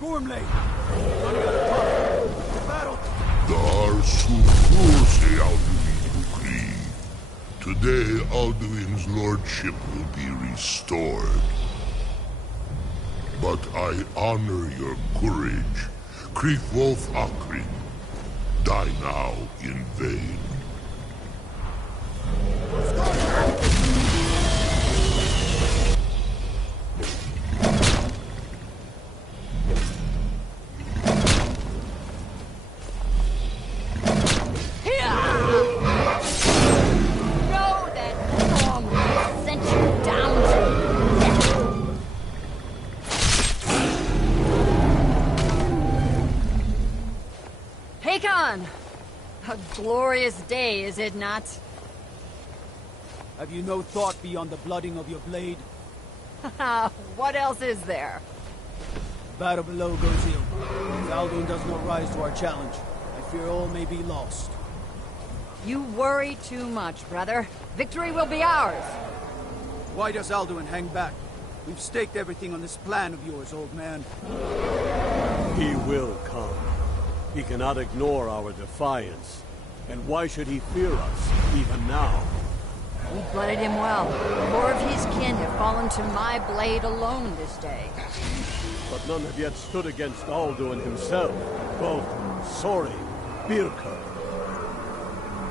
Gormley! Running out of time. To battle! Dar Sufurse Alduin. Today, Alduin's lordship will be restored. But I honor your courage. Krief Wolf Akrin. Die now in vain. A glorious day, is it not? Have you no thought beyond the blooding of your blade? What else is there? The battle below goes ill. If Alduin does not rise to our challenge, I fear all may be lost. You worry too much, brother. Victory will be ours. Why does Alduin hang back? We've staked everything on this plan of yours, old man. He will come. He cannot ignore our defiance. And why should he fear us, even now? We blooded him well. More of his kin have fallen to my blade alone this day. But none have yet stood against Alduin himself. Both Sori, Birka.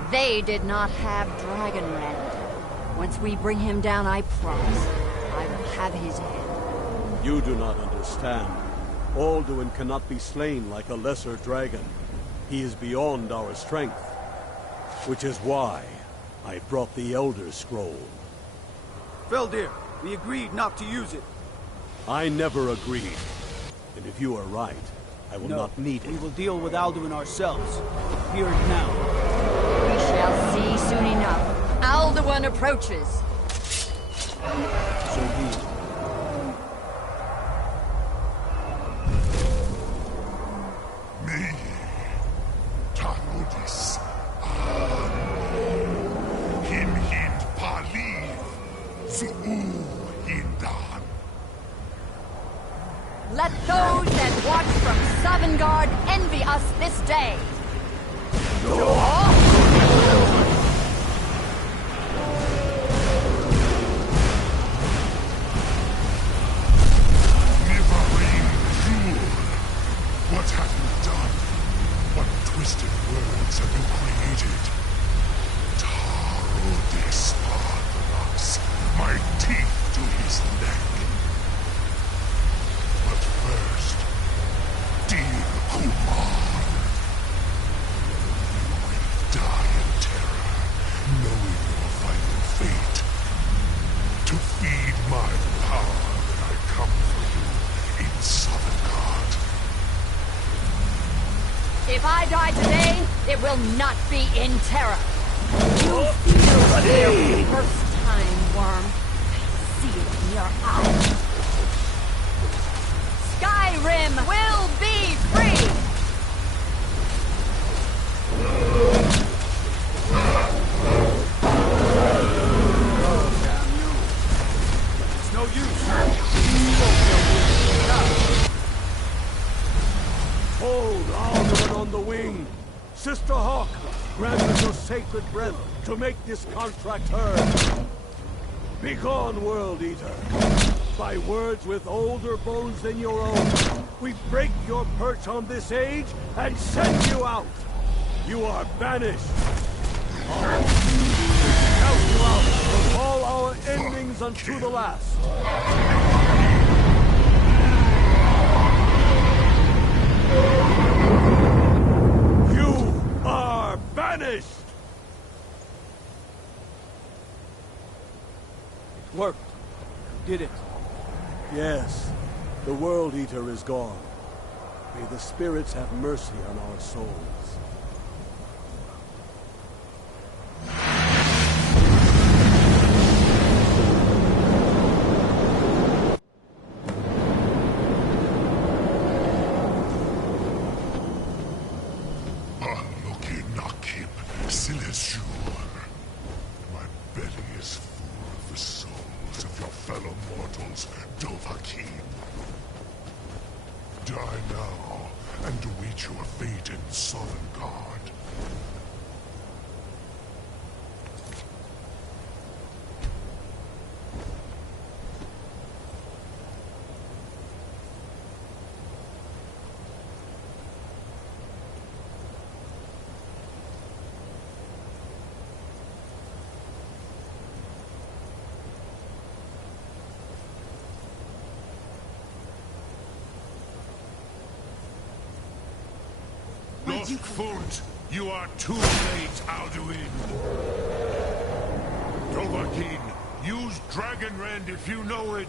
They did not have Dragonrend. Once we bring him down, I promise, I will have his head. You do not understand. Alduin cannot be slain like a lesser dragon. He is beyond our strength. Which is why I brought the Elder Scroll. Feldir, we agreed not to use it. I never agreed. And if you are right, I will not need it. We will deal with Alduin ourselves. Here and now. We shall see soon enough. Alduin approaches. So be it. Let those that watch from Sovngarde envy us this day. What have you done? What twisted words have you created? Tarodis Pathras, my teeth to his neck. But first, dear Kumar, you will die in terror, knowing your final fate. To feed my power when I come for you in Sovngarde. If I die today, it will not be in terror. You'll feel fear for the first time, Worm. I see it in your eyes. Skyrim will be free! It's no use. Hold Alduin on the wing! Sister Hawk, grant us your sacred breath to make this contract heard. Begone, World Eater! By words with older bones than your own, we break your perch on this age and send you out! You are banished! We count you out from all our endings unto the last! You are banished! It worked. You did it. Yes, the World Eater is gone. May the spirits have mercy on our souls. My belly is full of the souls of your fellow mortals, Dovahkiin. Die now, and await your fate in Sovngarde. Lostfult, you are too late, Alduin. Dovahkiin, use Dragonrend if you know it.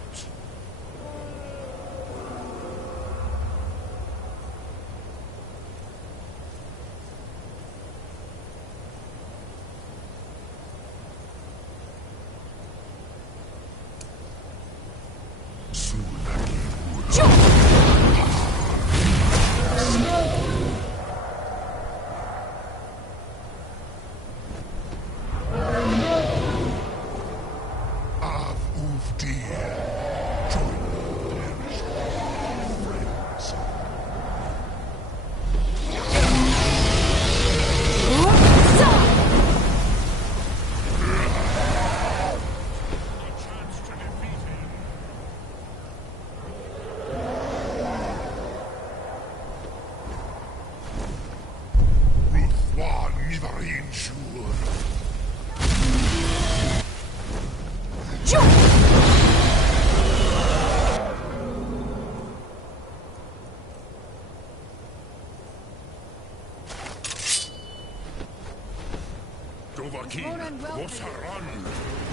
Dovahkiin, Vosaran,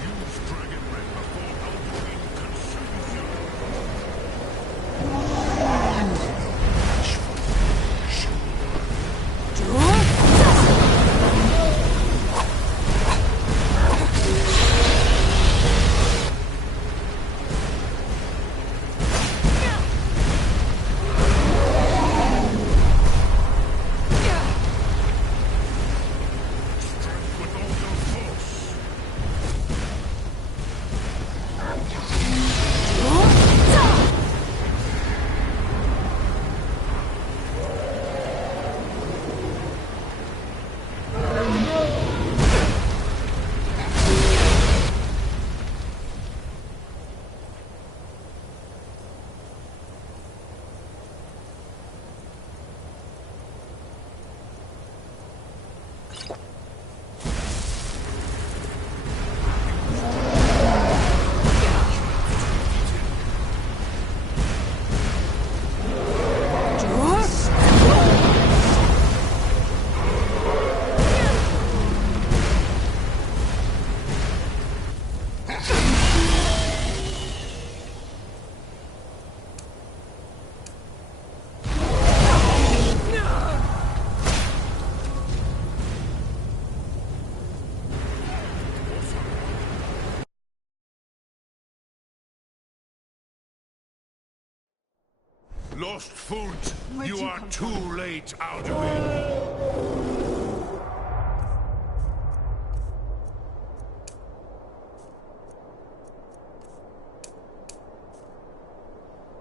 use Dragonrend before Alduin consumes you. Lostfult, you are too late, Alduin.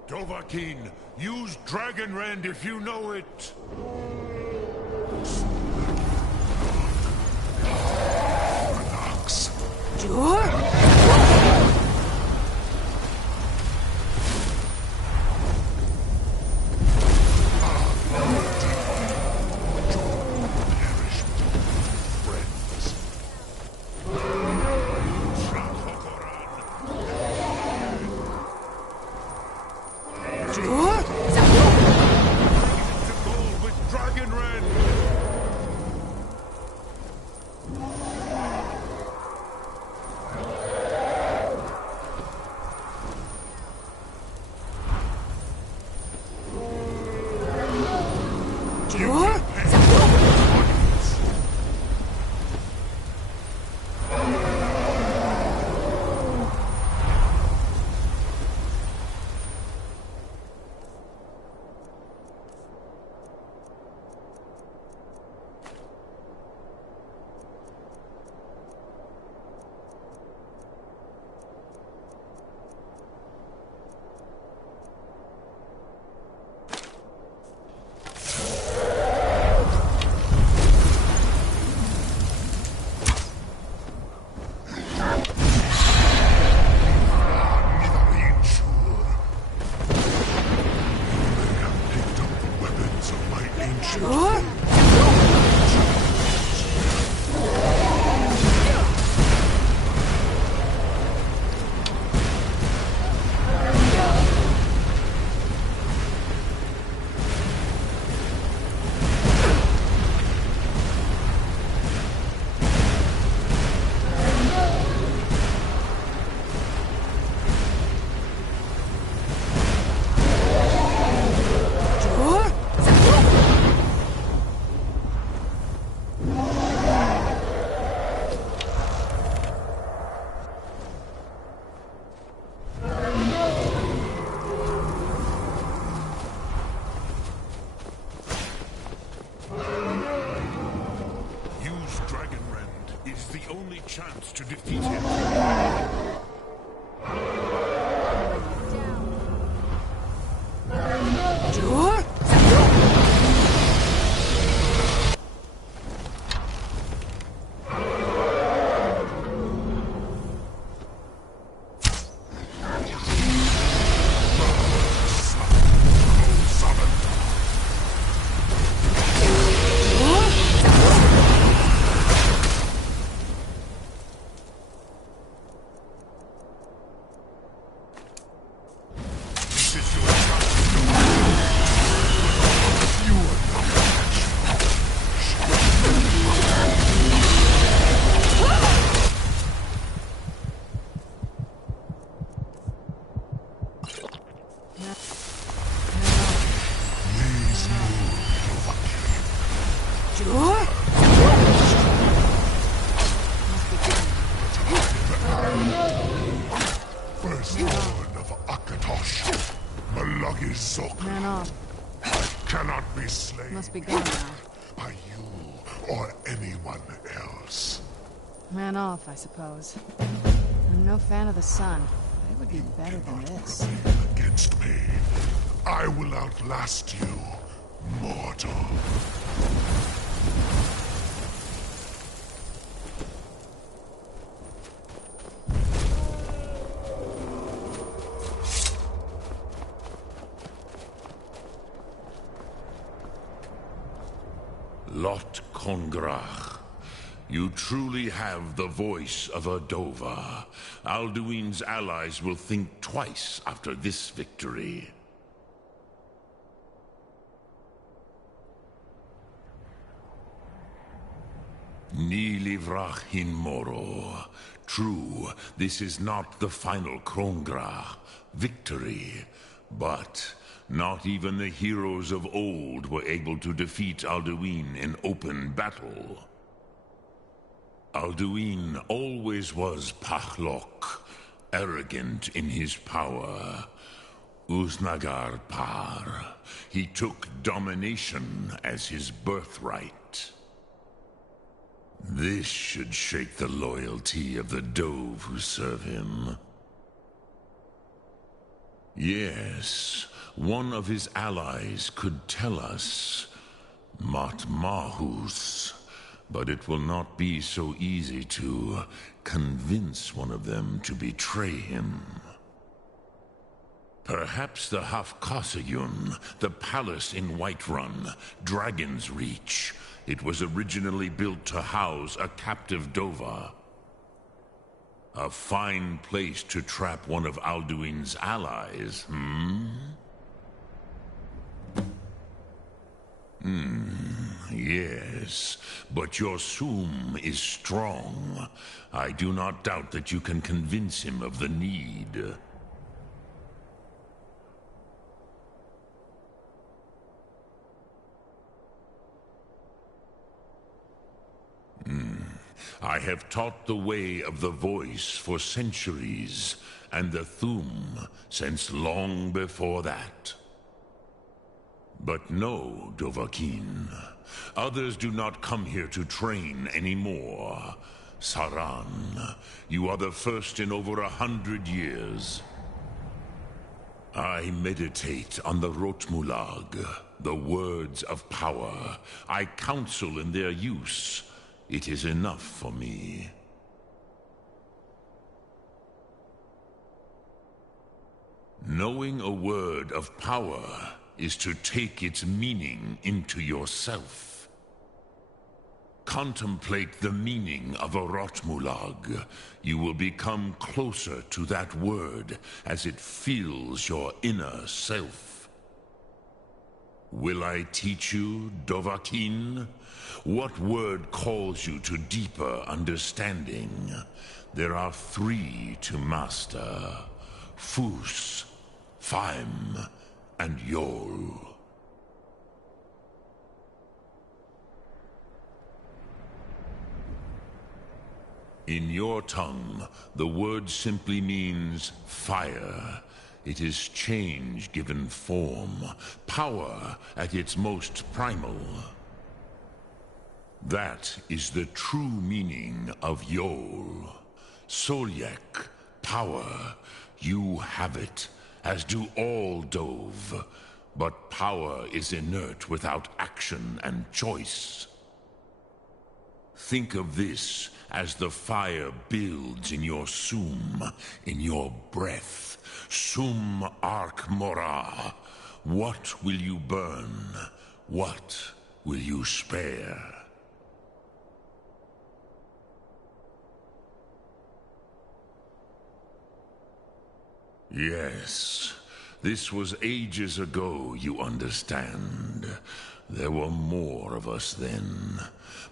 Dovahkiin, use Dragonrend if you know it. Chance to defeat him. Firstborn of Akatosh, Malagizok. Man off. Cannot be slain Must be gone now. by you or anyone else. Man off, I suppose. I'm no fan of the sun, but it would be better than this. Against me, I will outlast you, mortal. Lot Kongrach, you truly have the voice of a Dova. Alduin's allies will think twice after this victory. Ni livrach hin moro. True, this is not the final Kongrach victory, but not even the heroes of old were able to defeat Alduin in open battle. Alduin always was Pachlok, arrogant in his power. Uznagar Par. He took domination as his birthright. This should shake the loyalty of the Dove who serve him. Yes, one of his allies could tell us, Matmahus, but it will not be so easy to convince one of them to betray him. Perhaps the Hafkasayun, the palace in Whiterun, Dragon's Reach. It was originally built to house a captive Dova. A fine place to trap one of Alduin's allies, Yes, but your Sum is strong. I do not doubt that you can convince him of the need. I have taught the way of the voice for centuries, and the Thum since long before that. But no, Dovahkiin. Others do not come here to train anymore. Saran, you are the first in over 100 years. I meditate on the Rotmulag, the words of power. I counsel in their use. It is enough for me. Knowing a word of power is to take its meaning into yourself. Contemplate the meaning of a Rotmulag. You will become closer to that word as it fills your inner self. Will I teach you, Dovahkiin? What word calls you to deeper understanding? There are 3 to master: Fus, Faim, and Yol. In your tongue, the word simply means fire. It is change given form, power at its most primal. That is the true meaning of Yol. Solyek, power. You have it, as do all Dove. But power is inert without action and choice. Think of this as the fire builds in your sum, in your breath. Sum Ark Mora. What will you burn? What will you spare? Yes, this was ages ago, you understand. There were more of us then.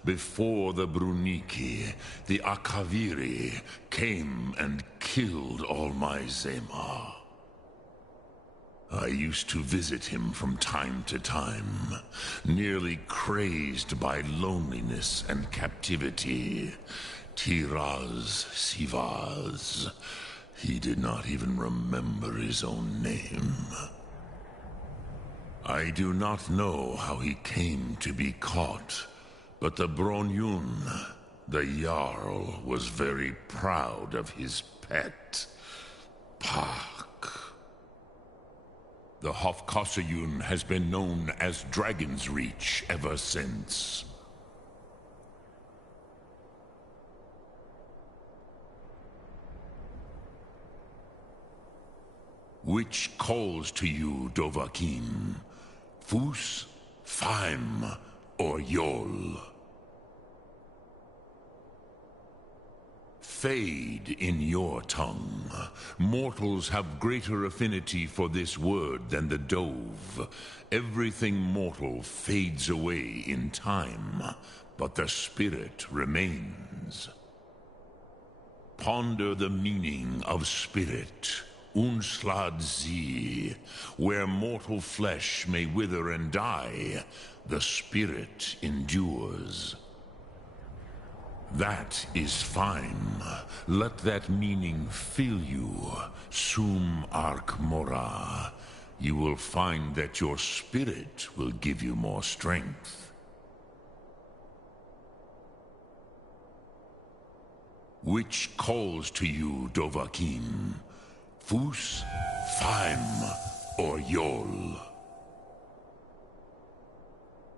Before the Bruniki, the Akaviri came and killed all my Zema. I used to visit him from time to time, nearly crazed by loneliness and captivity. Tiraz Sivaz. He did not even remember his own name. I do not know how he came to be caught, but the Bronyun, the Jarl, was very proud of his pet, Pak. The Hofkossayun has been known as Dragon's Reach ever since. Which calls to you, Dovahkiin? Fus, Faim, or Yol? Fade in your tongue. Mortals have greater affinity for this word than the Dove. Everything mortal fades away in time, but the spirit remains. Ponder the meaning of spirit. Unslad Zi, where mortal flesh may wither and die, the spirit endures. That is fine. Let that meaning fill you, Sum Ark Mora. You will find that your spirit will give you more strength. Which calls to you, Dovahkiin? Fus, Faim, or Yol?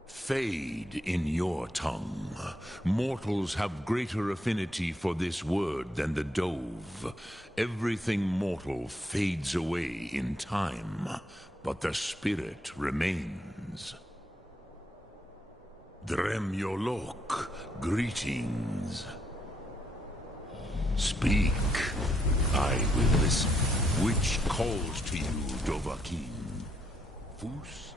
Fade in your tongue. Mortals have greater affinity for this word than the Dove. Everything mortal fades away in time, but the spirit remains. Dremyolok, greetings. Speak. I will listen. Which calls to you, Dovahkiin? Fus?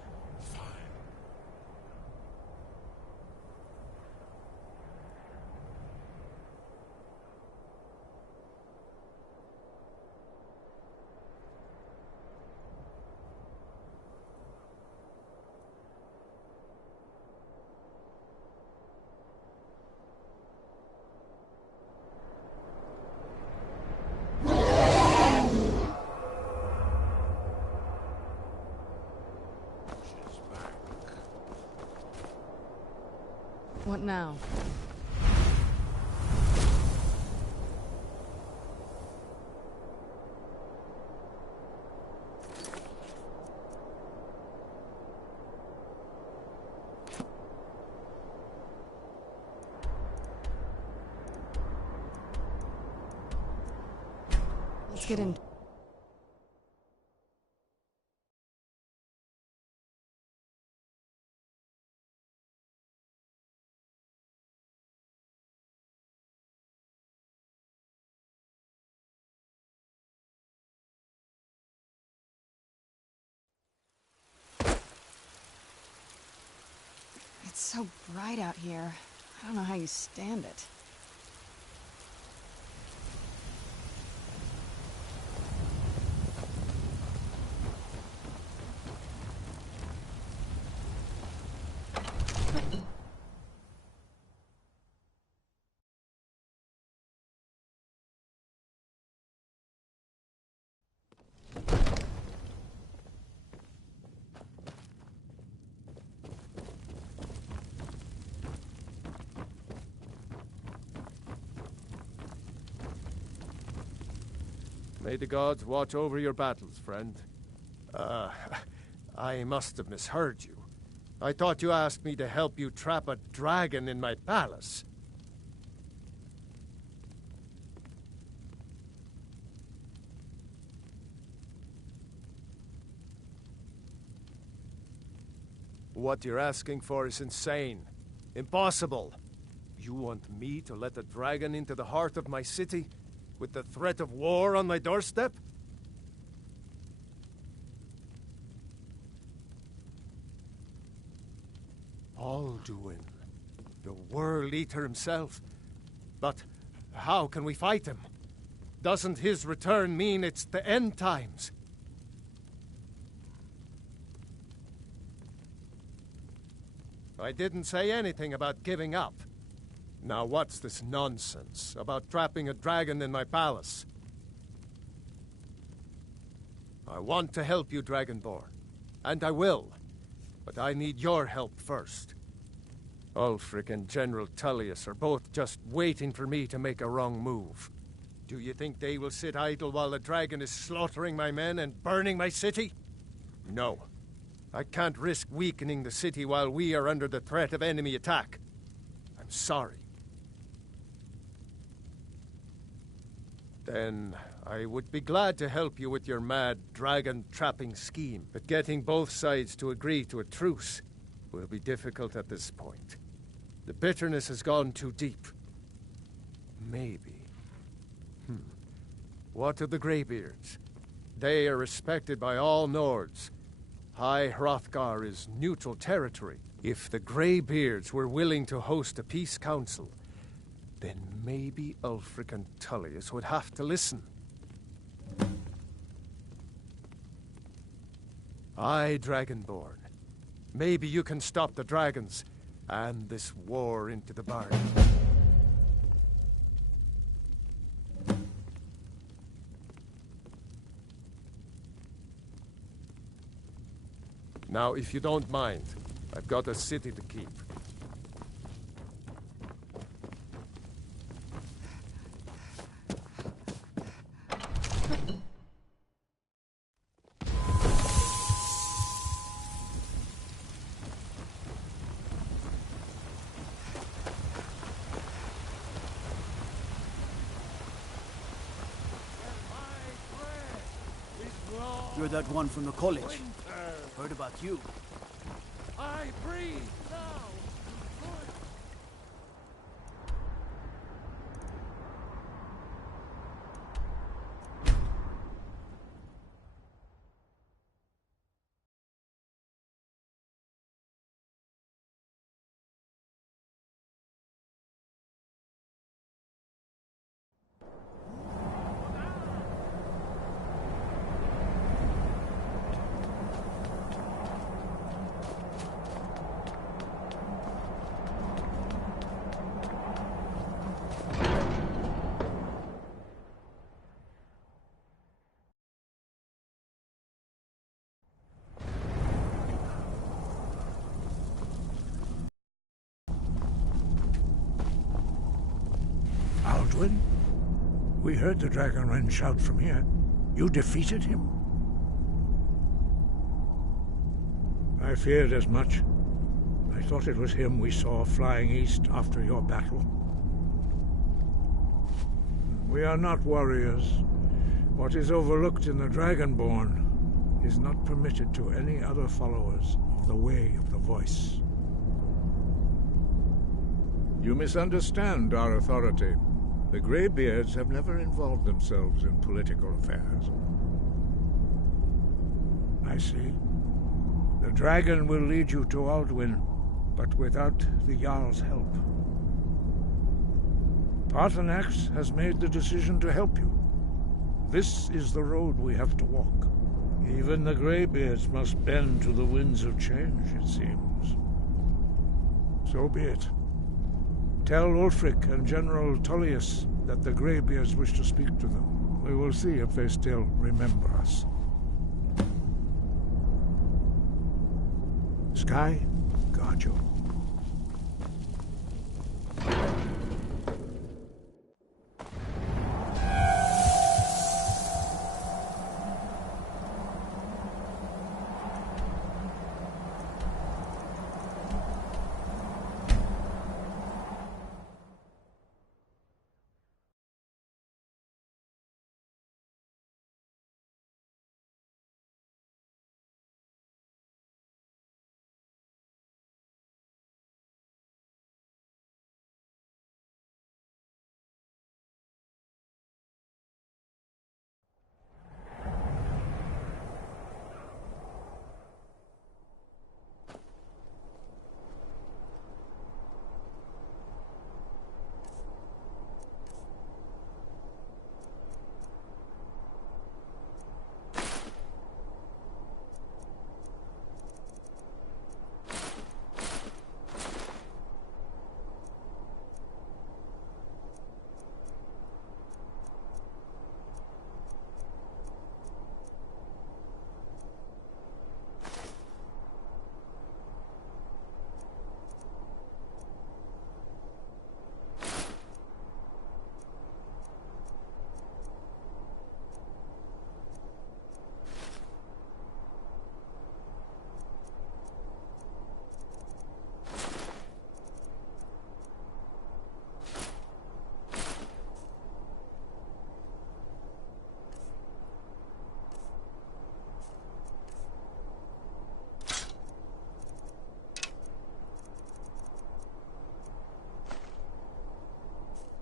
What now? Let's get in. It's so bright out here. I don't know how you stand it. May the gods watch over your battles, friend. I must have misheard you. I thought you asked me to help you trap a dragon in my palace. What you're asking for is insane. Impossible. You want me to let a dragon into the heart of my city? With the threat of war on my doorstep? Alduin, the World Eater himself. But how can we fight him? Doesn't his return mean it's the end times? I didn't say anything about giving up. Now what's this nonsense about trapping a dragon in my palace? I want to help you, Dragonborn. And I will. But I need your help first. Ulfric and General Tullius are both just waiting for me to make a wrong move. Do you think they will sit idle while the dragon is slaughtering my men and burning my city? No. I can't risk weakening the city while we are under the threat of enemy attack. I'm sorry. Then I would be glad to help you with your mad dragon-trapping scheme, but getting both sides to agree to a truce will be difficult at this point. The bitterness has gone too deep. Maybe. What of the Greybeards? They are respected by all Nords. High Hrothgar is neutral territory. If the Greybeards were willing to host a peace council, then maybe Ulfric and Tullius would have to listen. Aye, Dragonborn. Maybe you can stop the dragons and this war into the bargain. Now, if you don't mind, I've got a city to keep. You're that one from the college. Heard about you. I breathe now. Alduin? We heard the Dragonrend shout from here. You defeated him? I feared as much. I thought it was him we saw flying east after your battle. We are not warriors. What is overlooked in the Dragonborn is not permitted to any other followers of the Way of the Voice. You misunderstand our authority. The Greybeards have never involved themselves in political affairs. I see. The dragon will lead you to Alduin, but without the Jarl's help. Paarthurnax has made the decision to help you. This is the road we have to walk. Even the Greybeards must bend to the winds of change, it seems. So be it. Tell Ulfric and General Tullius that the Greybeards wish to speak to them. We will see if they still remember us. Sky, guard you.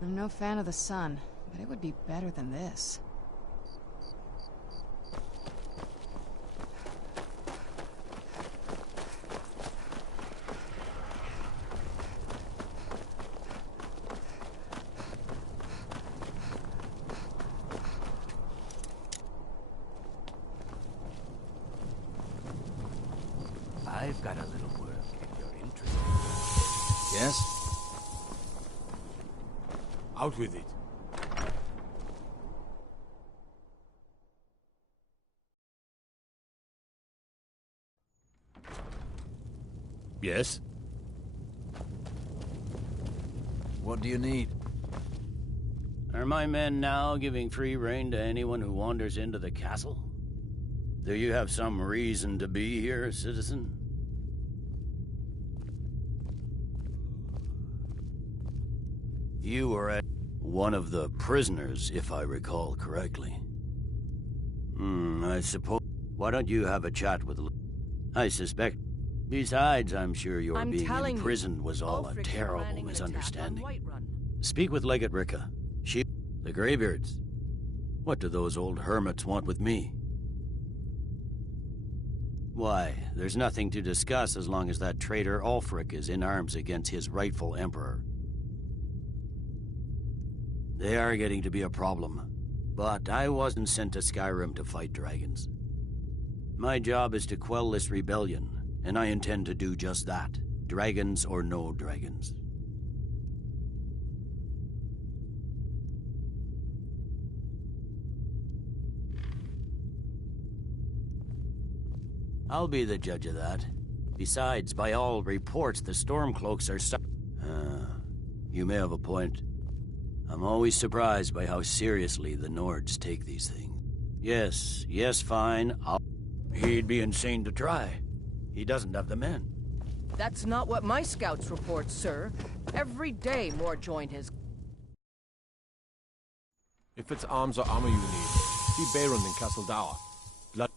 I'm no fan of the sun, but it would be better than this. I've got a little work if you're interested. Yes? Out with it. Yes? What do you need? Are my men now giving free rein to anyone who wanders into the castle? Do you have some reason to be here, citizen? You were at one of the prisoners, if I recall correctly. I suppose... Why don't you have a chat with... I suspect... Besides, I'm sure your being imprisoned was all a terrible misunderstanding. Speak with Legate Ricka. She... The Greybeards. What do those old hermits want with me? Why, there's nothing to discuss as long as that traitor Ulfric is in arms against his rightful emperor. They are getting to be a problem. But I wasn't sent to Skyrim to fight dragons. My job is to quell this rebellion, and I intend to do just that. Dragons or no dragons. I'll be the judge of that. Besides, by all reports, the Stormcloaks are you may have a point. I'm always surprised by how seriously the Nords take these things. Yes, fine. He'd be insane to try. He doesn't have the men. That's not what my scouts report, sir. Every day more join his... If it's arms or armor you need, see Beirund in Castle Dower. Blood...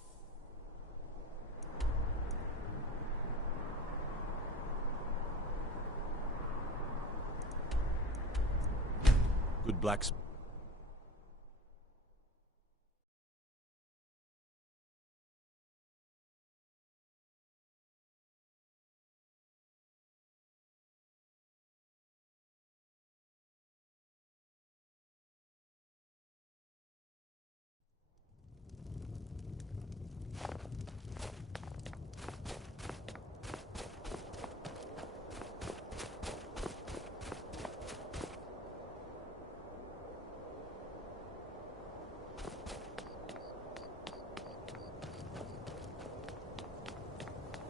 Good blacksmith.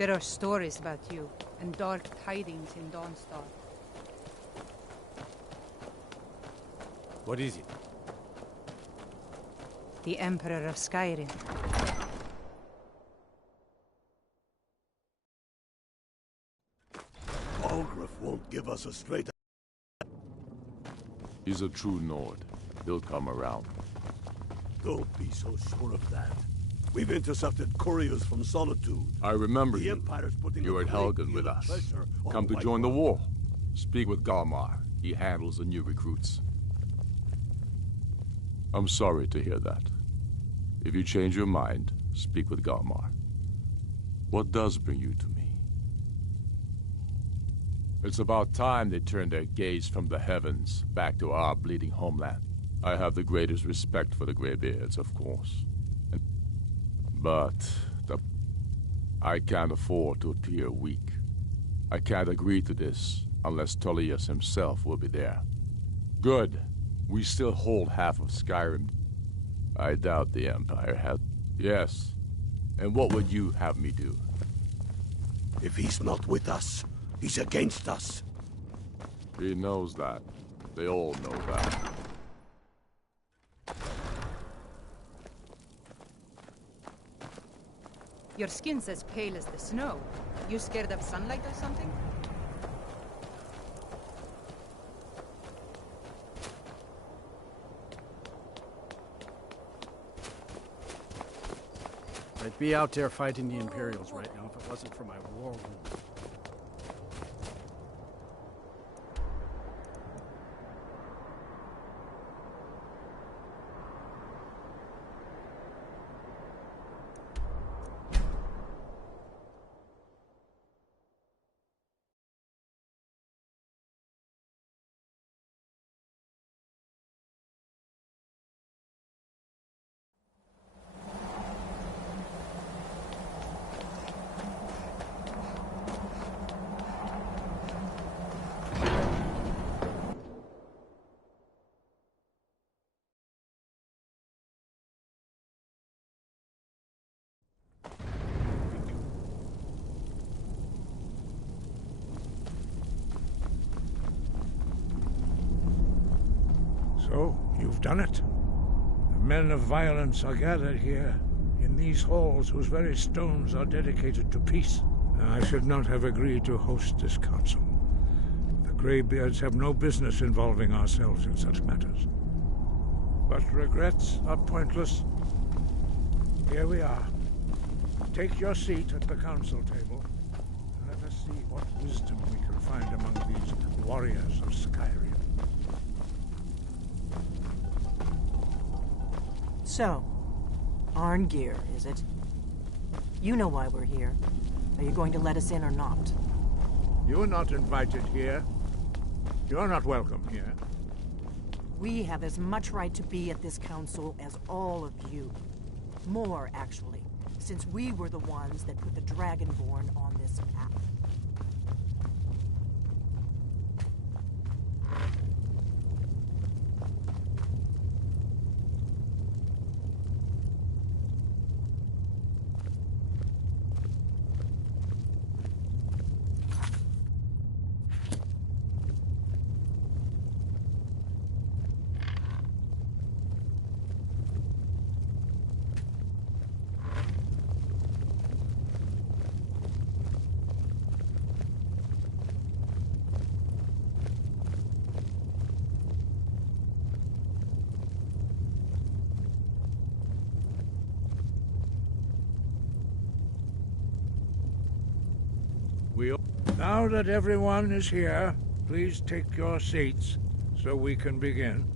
There are stories about you, and dark tidings in Dawnstar. What is it? The Emperor of Skyrim. Algrif won't give us a straight... He's a true Nord. He'll come around. Don't be so sure of that. We've intercepted couriers from Solitude. I remember The you. Empire's putting You were a at great Helgen deal with of us. pressure on Come to White join the Run. war. Speak with Galmar. He handles the new recruits. I'm sorry to hear that. If you change your mind, speak with Galmar. What does bring you to me? It's about time they turned their gaze from the heavens back to our bleeding homeland. I have the greatest respect for the Greybeards, of course. But I can't afford to appear weak. I can't agree to this unless Tullius himself will be there. Good. We still hold half of Skyrim. I doubt the Empire has... Yes. And what would you have me do? If he's not with us, he's against us. He knows that. They all know that. Your skin's as pale as the snow. You scared of sunlight or something? I'd be out there fighting the Imperials right now if it wasn't for my war wound. So, you've done it. The men of violence are gathered here, in these halls whose very stones are dedicated to peace. I should not have agreed to host this council. The Greybeards have no business involving ourselves in such matters. But regrets are pointless. Here we are. Take your seat at the council table, and let us see what wisdom we can find among these warriors of Skyrim. So, Arngeir, is it? You know why we're here. Are you going to let us in or not? You are not invited here. You're not welcome here. We have as much right to be at this council as all of you. More, actually, since we were the ones that put the Dragonborn on this path. Now that everyone is here, please take your seats so we can begin.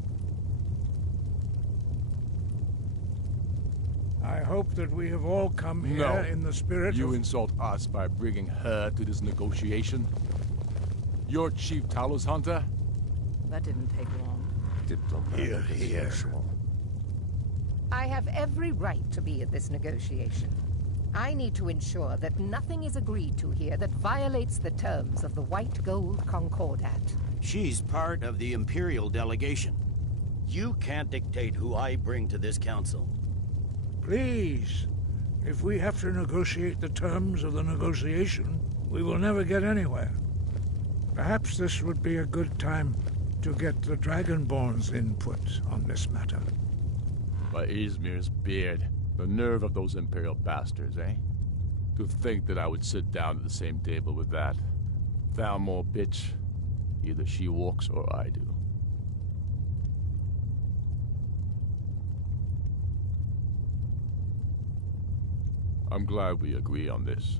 I hope that we have all come here in the spirit You of... insult us by bringing her to this negotiation? You're Chief Talos Hunter? That didn't take long. Here. I have every right to be at this negotiation. I need to ensure that nothing is agreed to here that violates the terms of the White Gold Concordat. She's part of the Imperial delegation. You can't dictate who I bring to this council. Please, If we have to negotiate the terms of the negotiation, we will never get anywhere. Perhaps this would be a good time to get the Dragonborn's input on this matter. By Izmir's beard, the nerve of those Imperial bastards, eh? To think that I would sit down at the same table with that Thalmor bitch. Either she walks or I do. I'm glad we agree on this.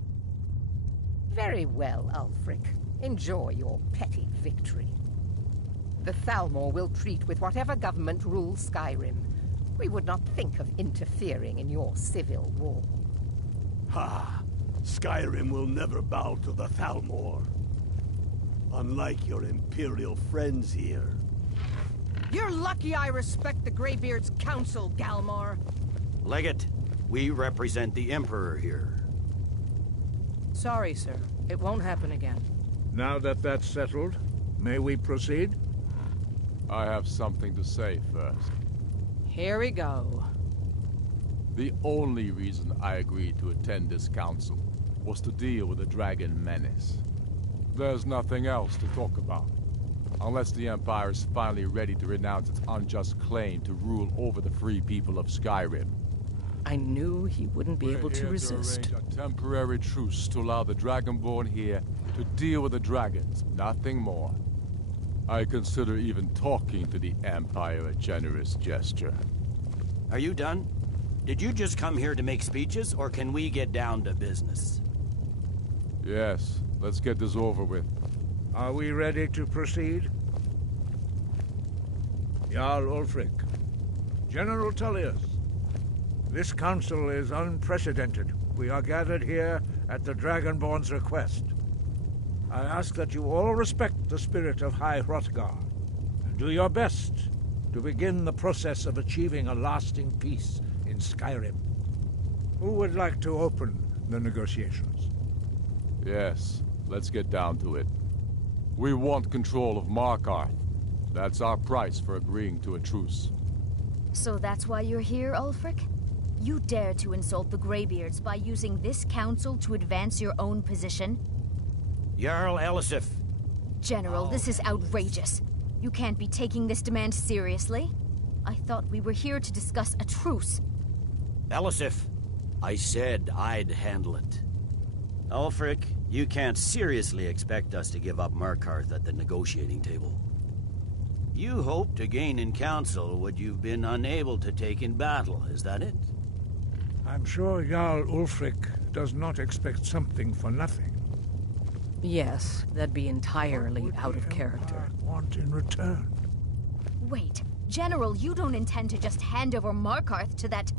Very well, Ulfric. Enjoy your petty victory. The Thalmor will treat with whatever government rules Skyrim. We would not think of interfering in your civil war. Ha! Skyrim will never bow to the Thalmor. Unlike your Imperial friends here. You're lucky I respect the Greybeard's counsel, Galmar. Legate, we represent the Emperor here. Sorry, sir. It won't happen again. Now that that's settled, may we proceed? I have something to say first. Here we go. The only reason I agreed to attend this council was to deal with the dragon menace. There's nothing else to talk about. Unless the Empire is finally ready to renounce its unjust claim to rule over the free people of Skyrim. I knew he wouldn't be able to We're resist. here to arrange a temporary truce to allow the Dragonborn here to deal with the dragons, nothing more. I consider even talking to the Empire a generous gesture. Are you done? Did you just come here to make speeches, or can we get down to business? Yes, let's get this over with. Are we ready to proceed? Jarl Ulfric. General Tullius. This council is unprecedented. We are gathered here at the Dragonborn's request. I ask that you all respect the spirit of High Hrothgar, and do your best to begin the process of achieving a lasting peace in Skyrim. Who would like to open the negotiations? Yes, let's get down to it. We want control of Markarth. That's our price for agreeing to a truce. So that's why you're here, Ulfric? You dare to insult the Greybeards by using this council to advance your own position? Jarl Elisif. General, this is outrageous. You can't be taking this demand seriously. I thought we were here to discuss a truce. Elisif, I said I'd handle it. Ulfric, you can't seriously expect us to give up Markarth at the negotiating table. You hope to gain in council what you've been unable to take in battle, is that it? I'm sure Jarl Ulfric does not expect something for nothing. Yes, that'd be entirely out of character. Want in return? Wait, General, you don't intend to just hand over Markarth to that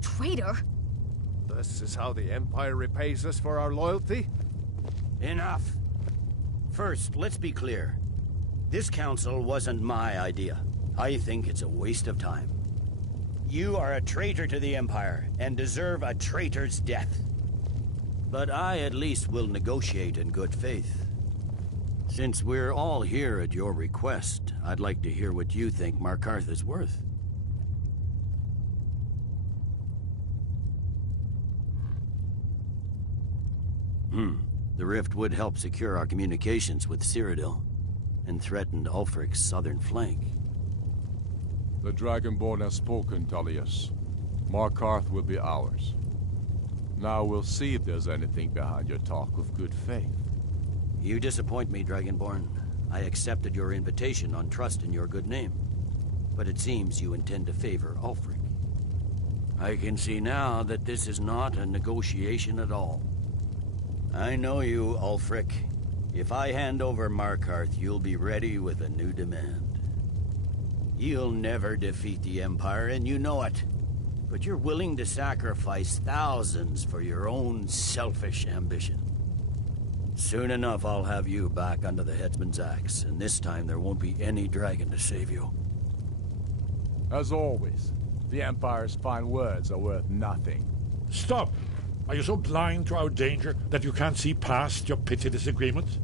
traitor? This is how the Empire repays us for our loyalty? Enough. First, let's be clear. This council wasn't my idea. I think it's a waste of time. You are a traitor to the Empire and deserve a traitor's death. But I at least will negotiate in good faith. Since we're all here at your request, I'd like to hear what you think Markarth is worth. The rift would help secure our communications with Cyrodiil, and threatened Ulfric's southern flank. The Dragonborn has spoken, Tullius. Markarth will be ours. Now we'll see if there's anything behind your talk of good faith. You disappoint me, Dragonborn. I accepted your invitation on trust in your good name. But it seems you intend to favor Ulfric. I can see now that this is not a negotiation at all. I know you, Ulfric. If I hand over Markarth, you'll be ready with a new demand. You'll never defeat the Empire, and you know it. But you're willing to sacrifice thousands for your own selfish ambition. Soon enough, I'll have you back under the headsman's axe, and this time there won't be any dragon to save you. As always, the Empire's fine words are worth nothing. Stop! Are you so blind to our danger that you can't see past your petty disagreements?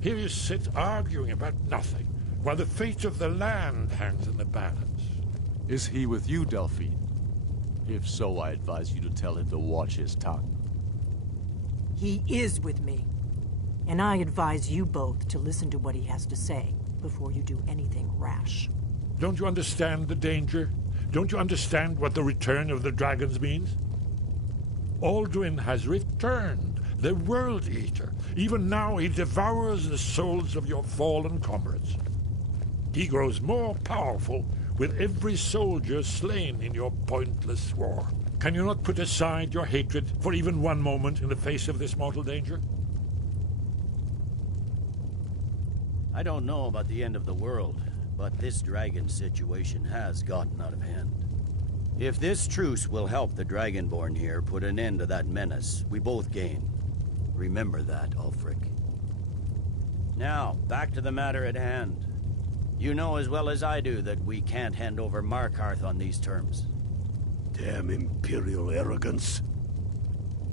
Here you sit arguing about nothing, while the fate of the land hangs in the balance. Is he with you, Delphine? If so, I advise you to tell him to watch his tongue. He is with me. And I advise you both to listen to what he has to say before you do anything rash. Don't you understand the danger? Don't you understand what the return of the dragons means? Alduin has returned, the World Eater. Even now he devours the souls of your fallen comrades. He grows more powerful with every soldier slain in your pointless war. Can you not put aside your hatred for even one moment in the face of this mortal danger? I don't know about the end of the world, but this dragon situation has gotten out of hand. If this truce will help the Dragonborn here put an end to that menace, we both gain. Remember that, Ulfric. Now, back to the matter at hand. You know as well as I do that we can't hand over Markarth on these terms. Damn Imperial arrogance.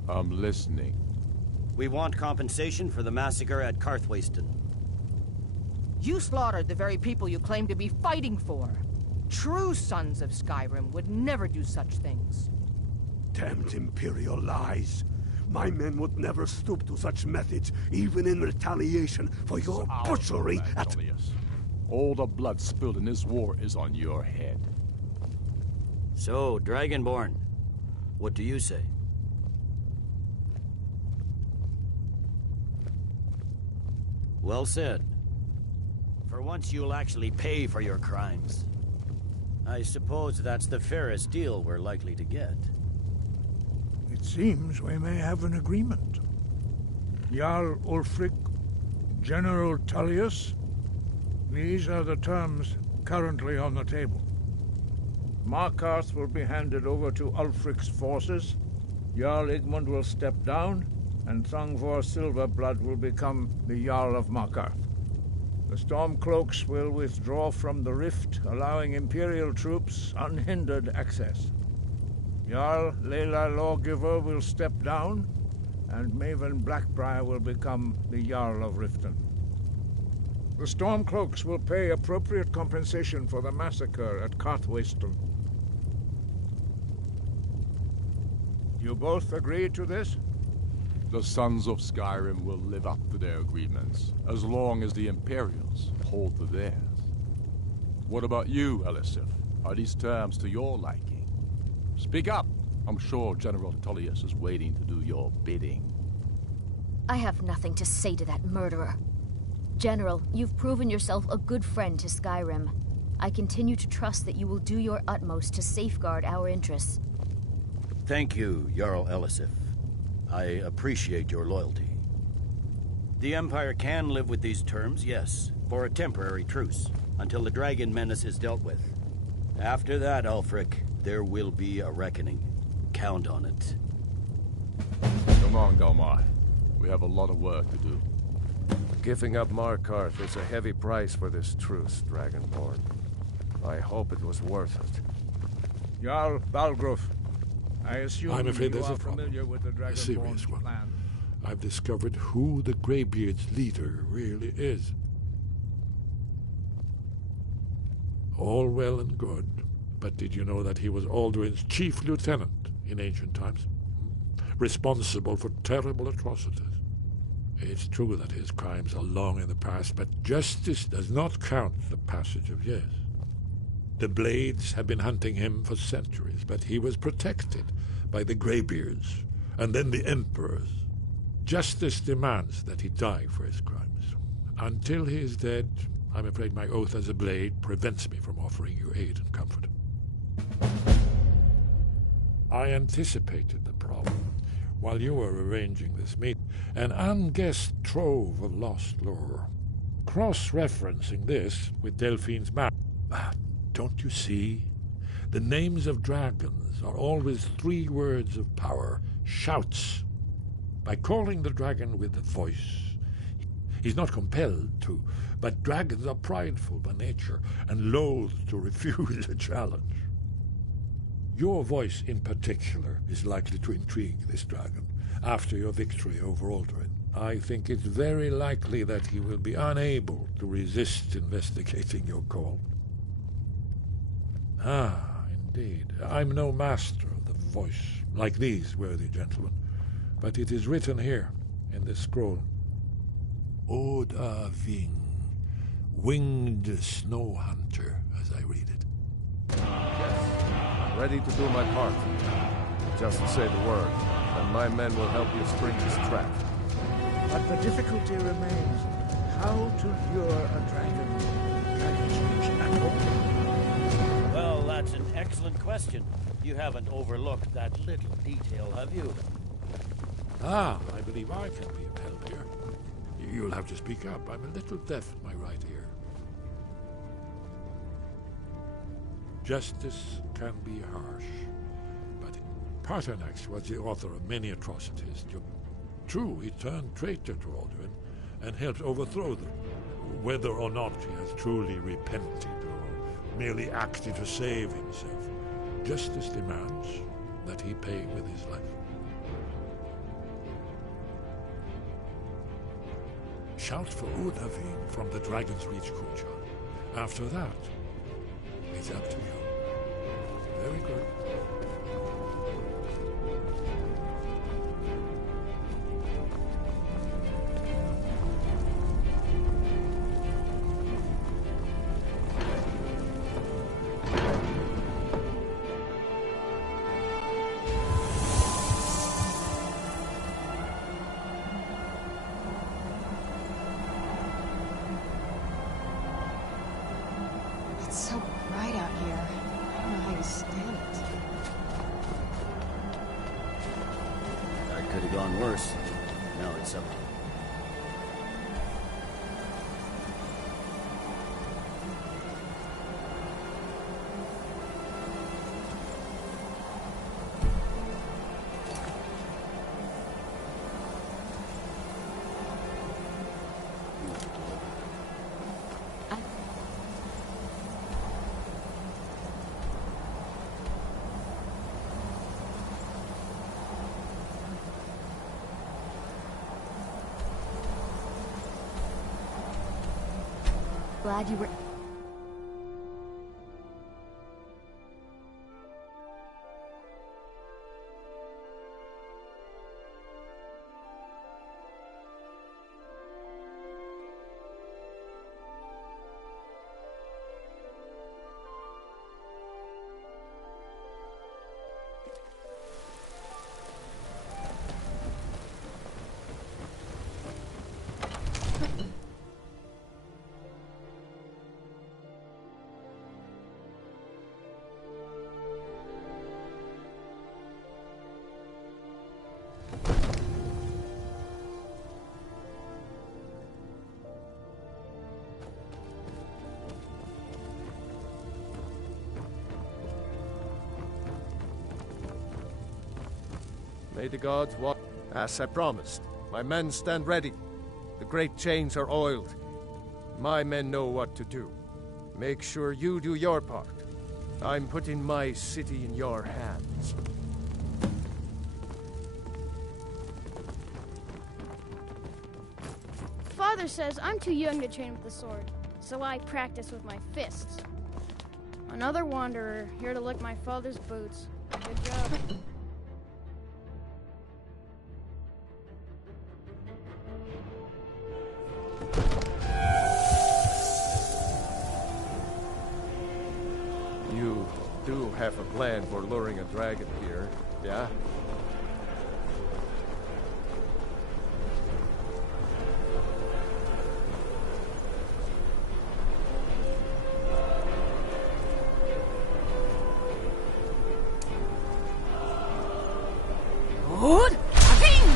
I'm listening. We want compensation for the massacre at Karthwasten. You slaughtered the very people you claim to be fighting for. True sons of Skyrim would never do such things. Damned Imperial lies. My men would never stoop to such methods, even in retaliation for your butchery at... All the blood spilled in this war is on your head. So, Dragonborn, what do you say? Well said. For once you'll actually pay for your crimes. I suppose that's the fairest deal we're likely to get. It seems we may have an agreement. Jarl Ulfric, General Tullius, these are the terms currently on the table. Markarth will be handed over to Ulfric's forces, Jarl Igmund will step down, and Thongvor Silverblood will become the Jarl of Markarth. The Stormcloaks will withdraw from the rift, allowing Imperial troops unhindered access. Jarl Leila Lawgiver will step down, and Maven Blackbriar will become the Jarl of Riften. The Stormcloaks will pay appropriate compensation for the massacre at Karthwasten. You both agree to this? The Sons of Skyrim will live up to their agreements, as long as the Imperials hold to theirs. What about you, Elisif? Are these terms to your liking? Speak up! I'm sure General Tullius is waiting to do your bidding. I have nothing to say to that murderer. General, you've proven yourself a good friend to Skyrim. I continue to trust that you will do your utmost to safeguard our interests. Thank you, Jarl Elisif. I appreciate your loyalty. The Empire can live with these terms, yes, for a temporary truce, until the dragon menace is dealt with. After that, Ulfric, there will be a reckoning. Count on it. Come on, Galmar. We have a lot of work to do. Giving up Markarth is a heavy price for this truce, Dragonborn. I hope it was worth it. Jarl Balgruf, I assume I'm afraid you there's are a problem. familiar with the A serious Dragonborn's one. plan. I've discovered who the Greybeard's leader really is. All well and good, but did you know that he was Alduin's chief lieutenant in ancient times? Responsible for terrible atrocities. It's true that his crimes are long in the past, but justice does not count the passage of years. The Blades have been hunting him for centuries, but he was protected by the Greybeards, and then the Emperors. Justice demands that he die for his crimes. Until he is dead, I'm afraid my oath as a Blade prevents me from offering you aid and comfort. I anticipated the problem. While you were arranging this meeting, an unguessed trove of lost lore. Cross-referencing this with Delphine's map. Don't you see? The names of dragons are always 3 words of power, shouts. By calling the dragon with the voice, he's not compelled to, but dragons are prideful by nature and loath to refuse a challenge. Your voice in particular is likely to intrigue this dragon after your victory over Alduin. I think it's very likely that he will be unable to resist investigating your call. Ah, indeed. I'm no master of the voice, like these worthy gentlemen, but it is written here in this scroll. Oda Ving, winged snow hunter, as I read it. Yes, I'm ready to do my part. Just say the word, and my men will help you spring this trap. But the difficulty remains how to lure a dragon speech at all. Well, that's an excellent question. You haven't overlooked that little detail, have you? Ah, I believe I can be of help here. You'll have to speak up. I'm a little deaf in my right ear. Justice can be harsh, but Paternax was the author of many atrocities. True, he turned traitor to Alduin and helped overthrow them. Whether or not he has truly repented or merely acted to save himself, justice demands that he pay with his life. Shout for Udavin from the Dragon's Reach courtyard. After that, it's up to you. Very good. It's so bright out here. I don't know how you stand it. That could have gone worse. Now it's up to you. Glad you were... May the gods watch. As I promised, my men stand ready. The great chains are oiled. My men know what to do. Make sure you do your part. I'm putting my city in your hands. Father says I'm too young to train with the sword, so I practice with my fists. Another wanderer here to lick my father's boots. Good job. You do have a plan for luring a dragon here, yeah? Good. Aving!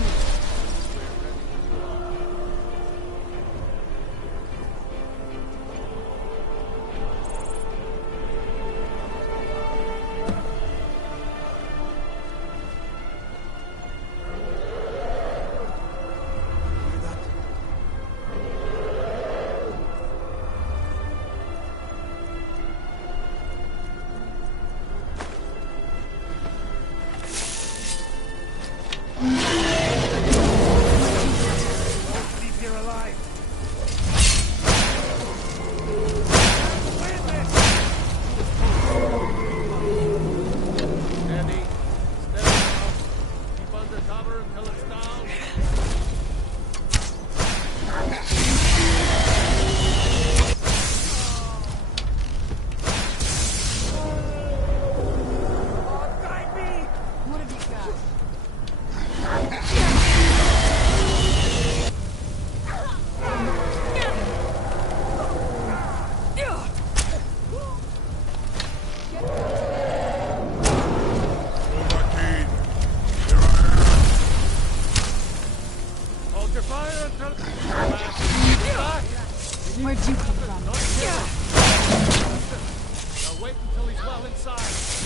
Hold your fire until... Where'd you come from? Now wait until he's well inside.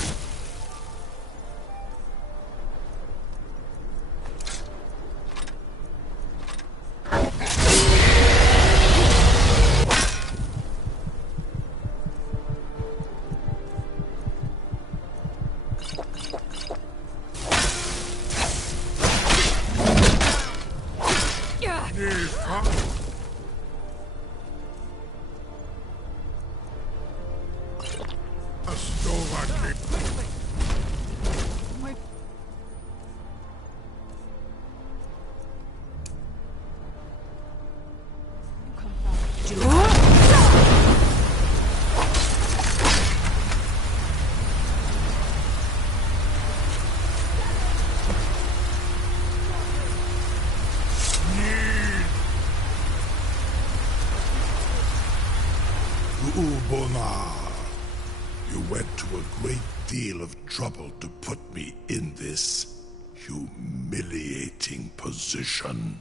You went to a great deal of trouble to put me in this humiliating position.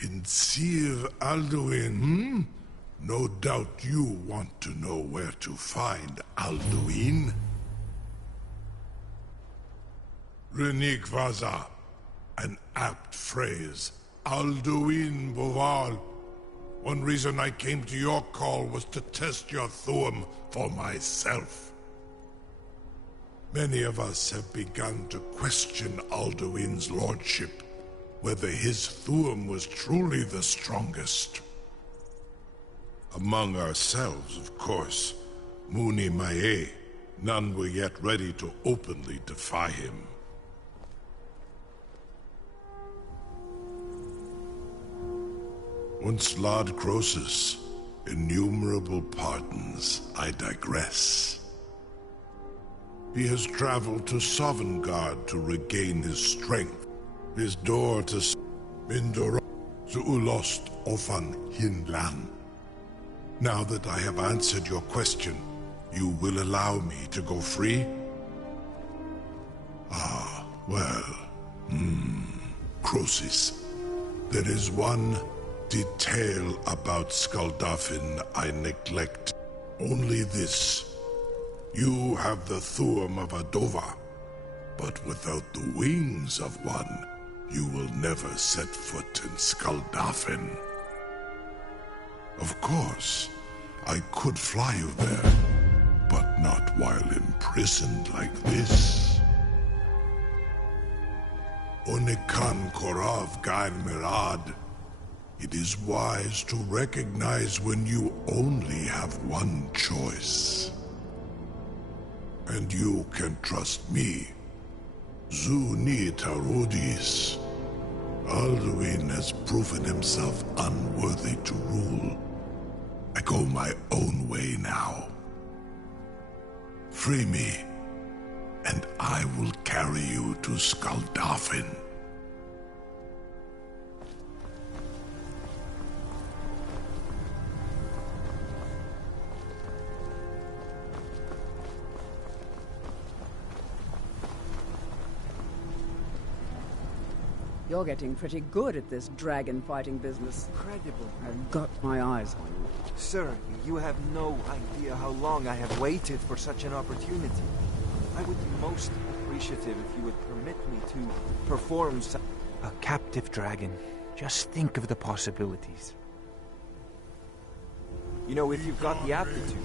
In Sir Alduin, No doubt you want to know where to find Alduin. Renik Vaza, an apt phrase. Alduin Boval. One reason I came to your call was to test your Thuum for myself. Many of us have begun to question Alduin's lordship, whether his Thuum was truly the strongest. Among ourselves, of course, Muni Mae, none were yet ready to openly defy him. Once Lord Croesus, innumerable pardons, I digress. He has traveled to Sovngarde to regain his strength. His door to Mindoro Zuulost Ofan Hinlan. Now that I have answered your question, you will allow me to go free? Ah, well, Croesus. There is one detail about Skuldafn I neglect. Only this. You have the Thuum of Adova, but without the wings of one, you will never set foot in Skuldafn. Of course, I could fly you there, but not while imprisoned like this. Onikan Korav Gain Mirad. It is wise to recognize when you only have one choice. And you can trust me. Zuni Tarudis. Alduin has proven himself unworthy to rule. I go my own way now. Free me, and I will carry you to Skuldafn. You're getting pretty good at this dragon fighting business. Incredible. I've got my eyes on you. Sir, you have no idea how long I have waited for such an opportunity. I would be most appreciative if you would permit me to perform a captive dragon. Just think of the possibilities. You know, if you've got the aptitude,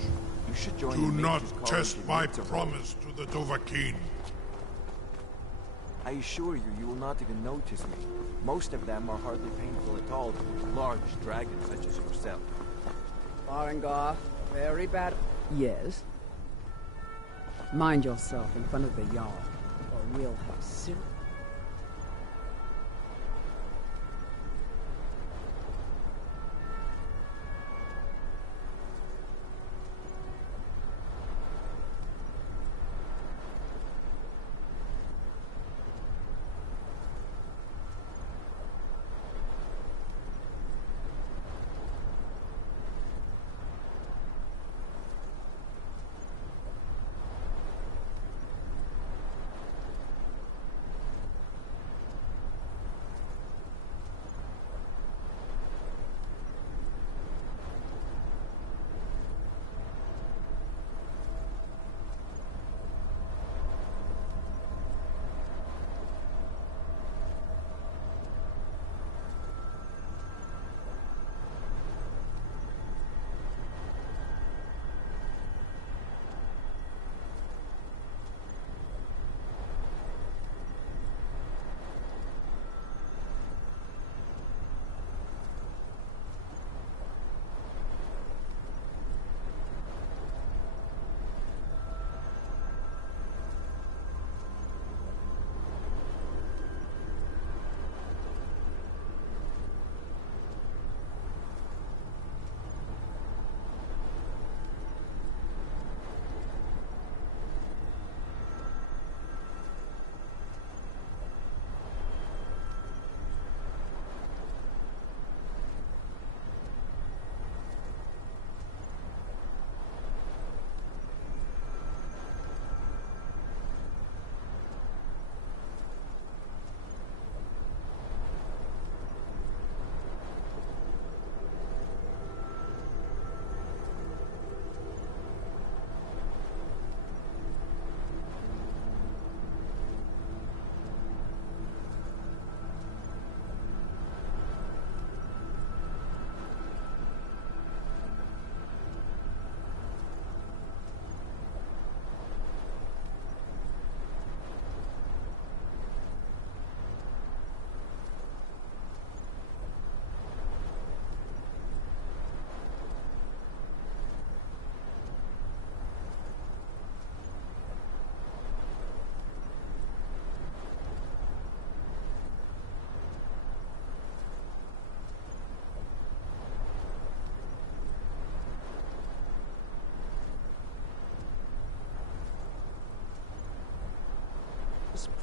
you should join Do the not Mages College test in my Winterhold. promise to the Dovahkiin. I assure you, you will not even notice me. Most of them are hardly painful at all to large dragons such as yourself. Farengar, very bad. Yes? Mind yourself in front of the Jarl, or we'll have serious...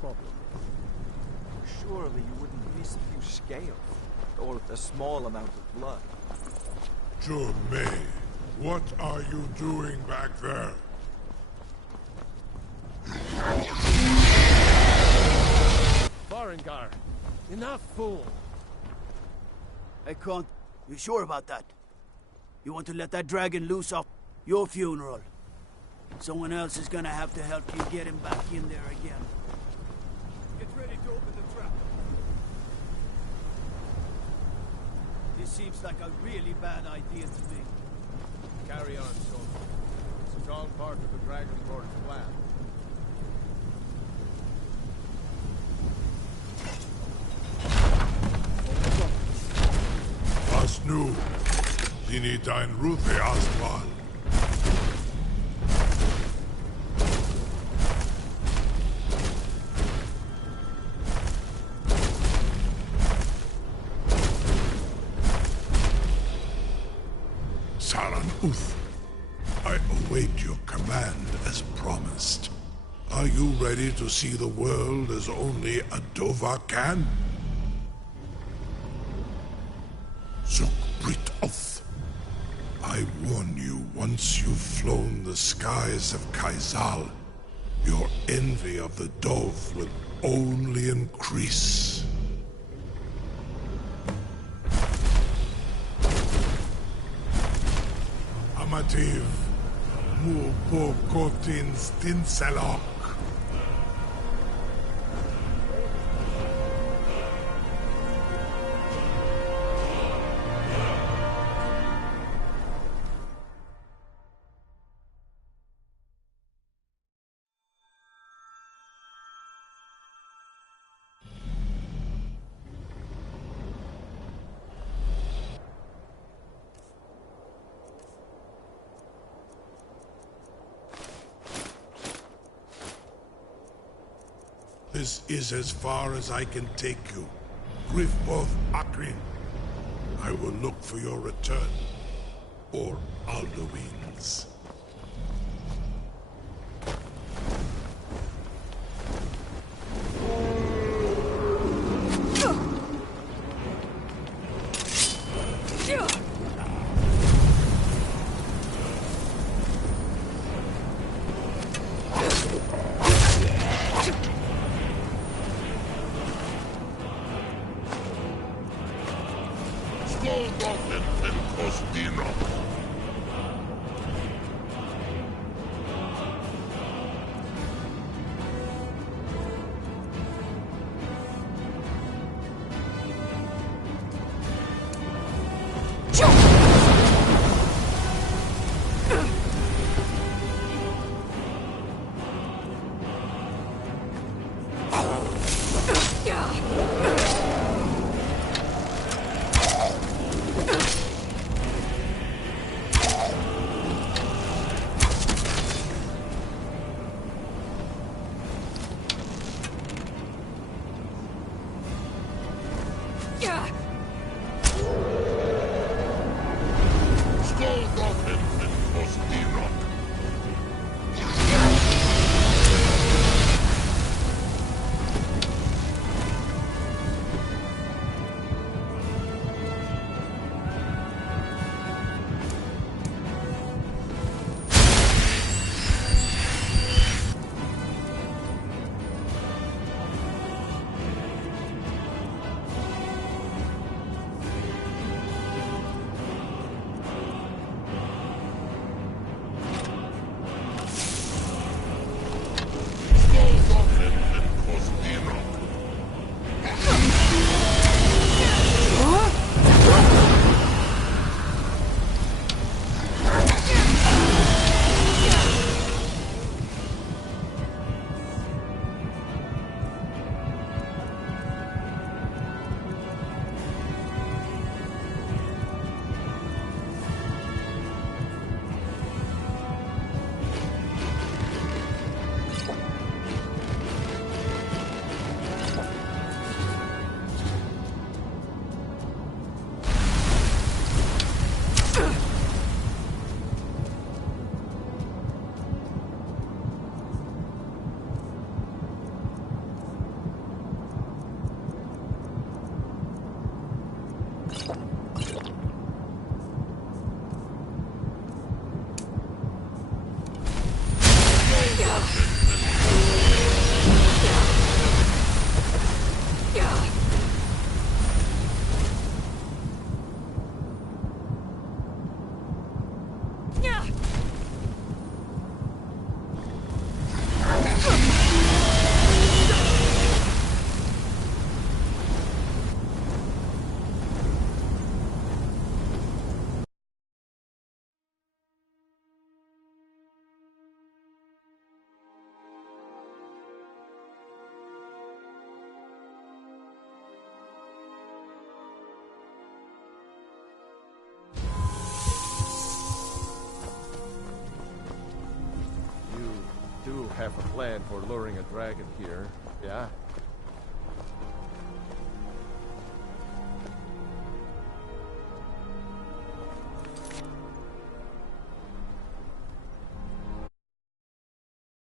problem. Surely you wouldn't miss a few scales, or a small amount of blood. May, what are you doing back there? Farengar, enough, fool! I can't... You sure about that? You want to let that dragon loose off your funeral? Someone else is gonna have to help you get him back in there again. Get ready to open the trap. This seems like a really bad idea to me. Carry on, soldier. This is all part of the Dragonborn's plan. Was nu? Dini dein Rufe erstmal. I await your command as promised. Are you ready to see the world as only a Dova can? Zukbritoth. I warn you, once you've flown the skies of Kaizal, your envy of the Dove will only increase. Amativ, mu bokotin stinselok. This is as far as I can take you. Grifboth Akrin. I will look for your return. Or Alduin's. You do have a plan for luring a dragon here, yeah?